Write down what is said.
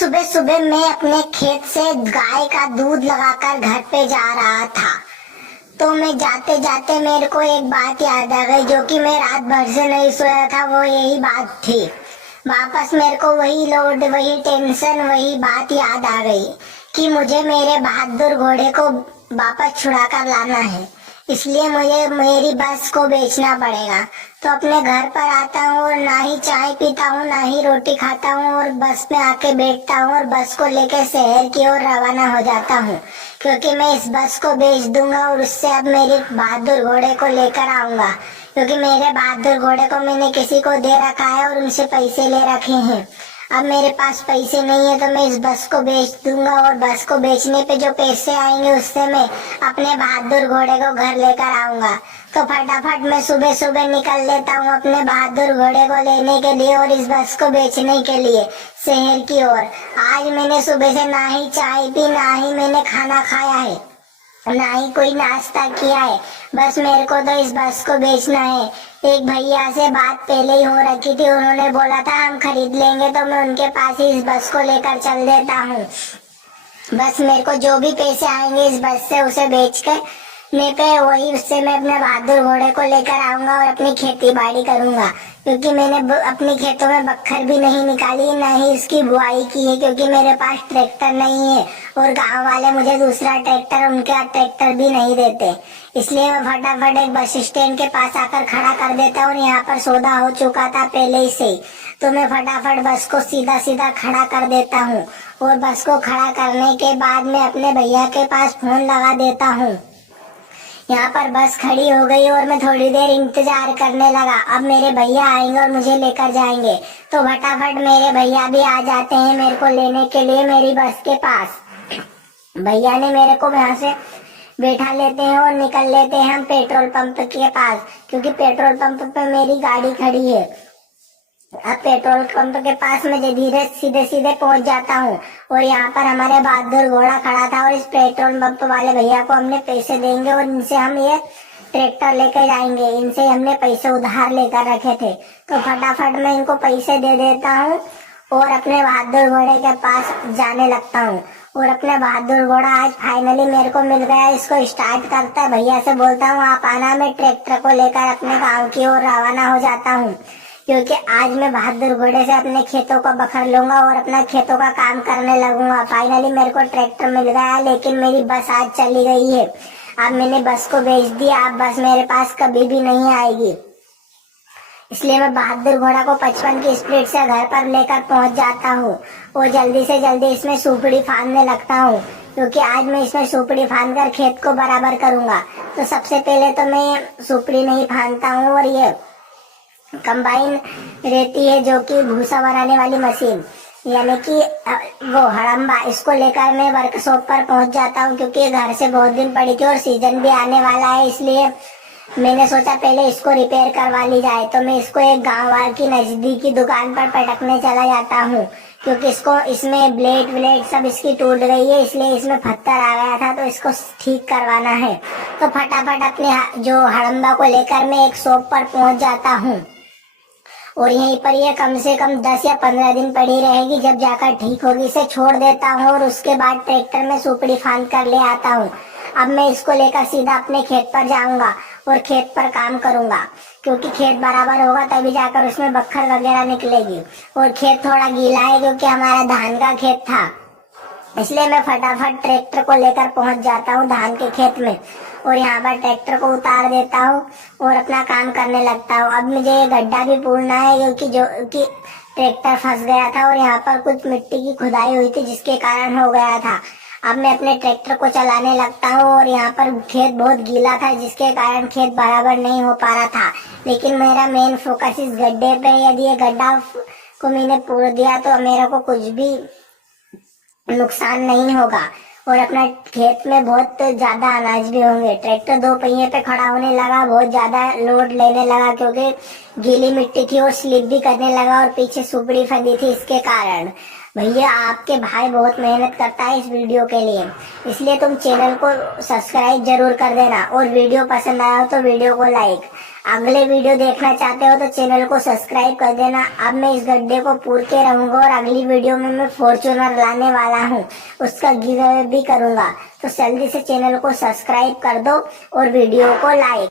सुबह सुबह मैं अपने खेत से गाय का दूध लगाकर घर पे जा रहा था। तो मैं जाते जाते मेरे को एक बात याद आ गई, जो कि मैं रात भर से नहीं सोया था। वो यही बात थी। वापस मेरे को वही लोड, वही टेंशन, वही बात याद आ गई कि मुझे मेरे बहादुर घोड़े को वापस छुड़ा कर लाना है। इसलिए मुझे मेरी बस को बेचना पड़ेगा। तो अपने घर पर आता हूँ और ना ही चाय पीता हूँ, ना ही रोटी खाता हूँ, और बस में आके बैठता हूँ और बस को लेकर शहर की ओर रवाना हो जाता हूँ, क्योंकि मैं इस बस को बेच दूंगा और उससे अब मेरे बहादुर घोड़े को लेकर आऊंगा। क्योंकि मेरे बहादुर घोड़े को मैंने किसी को दे रखा है और उनसे पैसे ले रखे हैं। अब मेरे पास पैसे नहीं है तो मैं इस बस को बेच दूंगा, और बस को बेचने पे जो पैसे आएंगे उससे मैं अपने बहादुर घोड़े को घर लेकर आऊंगा। तो फटाफट मैं सुबह सुबह निकल लेता हूँ अपने बहादुर घोड़े को लेने के लिए और इस बस को बेचने के लिए शहर की ओर। आज मैंने सुबह से ना ही चाय पी, ना ही मैंने खाना खाया है, ना ही कोई नाश्ता किया है। बस मेरे को तो इस बस को बेचना है। एक भैया से बात पहले ही हो रखी थी, उन्होंने बोला था हम खरीद लेंगे, तो मैं उनके पास ही इस बस को लेकर चल देता हूँ। बस मेरे को जो भी पैसे आएंगे इस बस से उसे बेच कर पे वही उससे मैं अपने बहादुर घोड़े को लेकर आऊंगा और अपनी खेती बाड़ी करूंगा। क्योंकि मैंने अपने खेतों में बखर भी नहीं निकाली, ना ही इसकी बुआई की है, क्योंकि मेरे पास ट्रैक्टर नहीं है और गांव वाले मुझे दूसरा ट्रैक्टर, उनका ट्रैक्टर भी नहीं देते। इसलिए मैं फटाफट एक बस स्टैंड के पास आकर खड़ा कर देता हूँ। यहाँ पर सौदा हो चुका था पहले ही से, तो मैं फटाफट बस को सीधा सीधा खड़ा कर देता हूँ। और बस को खड़ा करने के बाद मैं अपने भैया के पास फोन लगा देता हूँ। यहाँ पर बस खड़ी हो गई और मैं थोड़ी देर इंतजार करने लगा। अब मेरे भैया आएंगे और मुझे लेकर जाएंगे। तो फटाफट मेरे भैया भी आ जाते हैं मेरे को लेने के लिए मेरी बस के पास। भैया ने मेरे को यहाँ से बैठा लेते हैं और निकल लेते हैं हम पेट्रोल पंप के पास, क्योंकि पेट्रोल पंप पे मेरी गाड़ी खड़ी है। अब पेट्रोल पंप के पास मैं धीरे सीधे सीधे पहुंच जाता हूँ और यहाँ पर हमारे बहादुर घोड़ा खड़ा था और इस पेट्रोल पंप वाले भैया को हमने पैसे देंगे और इनसे हम ये ट्रैक्टर लेकर जाएंगे। इनसे हमने पैसे उधार लेकर रखे थे, तो फटाफट मैं इनको पैसे दे देता हूँ और अपने बहादुर घोड़े के पास जाने लगता हूँ। और अपने बहादुर घोड़ा आज फाइनली मेरे को मिल गया। इसको स्टार्ट करता है, भैया से बोलता हूँ आप आना, मैं ट्रैक्टर को लेकर अपने गाँव की ओर रवाना हो जाता हूँ, क्योंकि आज मैं बहादुर घोड़े से अपने खेतों को बखर लूंगा और अपना खेतों का काम करने लगूंगा। फाइनली मेरे को ट्रैक्टर मिल गया, लेकिन मेरी बस आज चली गई है। अब मैंने बस को बेच दिया, अब बस मेरे पास कभी भी नहीं आएगी। इसलिए मैं बहादुर घोड़ा को 55 की स्पीड से घर पर लेकर पहुंच जाता हूँ और जल्दी से जल्दी इसमें सुपड़ी फांदने लगता हूँ, क्योंकि आज मैं इसमें सुपड़ी फांद कर खेत को बराबर करूंगा। तो सबसे पहले तो मैं सुपड़ी नहीं फांदता हूँ और ये कंबाइन रहती है जो कि भूसा बनाने वाली मशीन, यानी कि वो हड़म्बा, इसको लेकर मैं वर्कशॉप पर पहुंच जाता हूं, क्योंकि घर से बहुत दिन पड़ी थी और सीजन भी आने वाला है। इसलिए मैंने सोचा पहले इसको रिपेयर करवा ली जाए। तो मैं इसको एक गांव की नजदीकी दुकान पर पटकने चला जाता हूँ, क्योंकि इसमें ब्लेड सब इसकी टूट गई है, इसलिए इसमें पत्थर आ गया था, तो इसको ठीक करवाना है। तो फटाफट अपने जो हड़म्बा को लेकर मैं एक शॉप पर पहुंच जाता हूँ और यहीं पर ये कम से कम 10 या 15 दिन पड़ी रहेगी। जब जाकर ठीक होगी इसे छोड़ देता हूँ और उसके बाद ट्रैक्टर में सुपड़ी फांद कर ले आता हूँ। अब मैं इसको लेकर सीधा अपने खेत पर जाऊंगा और खेत पर काम करूंगा, क्योंकि खेत बराबर होगा तभी जाकर उसमें बखर वगैरह निकलेगी। और खेत थोड़ा गीला है क्योंकि हमारा धान का खेत था, इसलिए मैं फटाफट ट्रैक्टर को लेकर पहुंच जाता हूं धान के खेत में और यहाँ पर ट्रैक्टर को उतार देता हूं और अपना काम करने लगता हूं। अब मुझे ये गड्ढा भी पूरना है, क्योंकि ट्रैक्टर फंस गया था और यहाँ पर कुछ मिट्टी की खुदाई हुई थी जिसके कारण हो गया था। अब मैं अपने ट्रैक्टर को चलाने लगता हूँ और यहाँ पर खेत बहुत गीला था जिसके कारण खेत बराबर नहीं हो पा रहा था, लेकिन मेरा मेन फोकस इस गड्ढे पे। यदि ये गड्ढा को मैंने पूर दिया तो मेरे को कुछ भी नुकसान नहीं होगा और अपना खेत में बहुत ज्यादा अनाज भी होंगे। ट्रैक्टर 2 पहिए पे खड़ा होने लगा, बहुत ज्यादा लोड लेने लगा, क्योंकि गीली मिट्टी थी और स्लिप भी करने लगा और पीछे सुपड़ी फंदी थी, इसके कारण। भैया आपके भाई बहुत मेहनत करता है इस वीडियो के लिए, इसलिए तुम चैनल को सब्सक्राइब जरूर कर देना और वीडियो पसंद आया हो तो वीडियो को लाइक। अगले वीडियो देखना चाहते हो तो चैनल को सब्सक्राइब कर देना। अब मैं इस गड्ढे को पूर के रहूंगा और अगली वीडियो में मैं फॉर्च्यूनर लाने वाला हूँ, उसका गिव अवे भी करूंगा। तो जल्दी से चैनल को सब्सक्राइब कर दो और वीडियो को लाइक।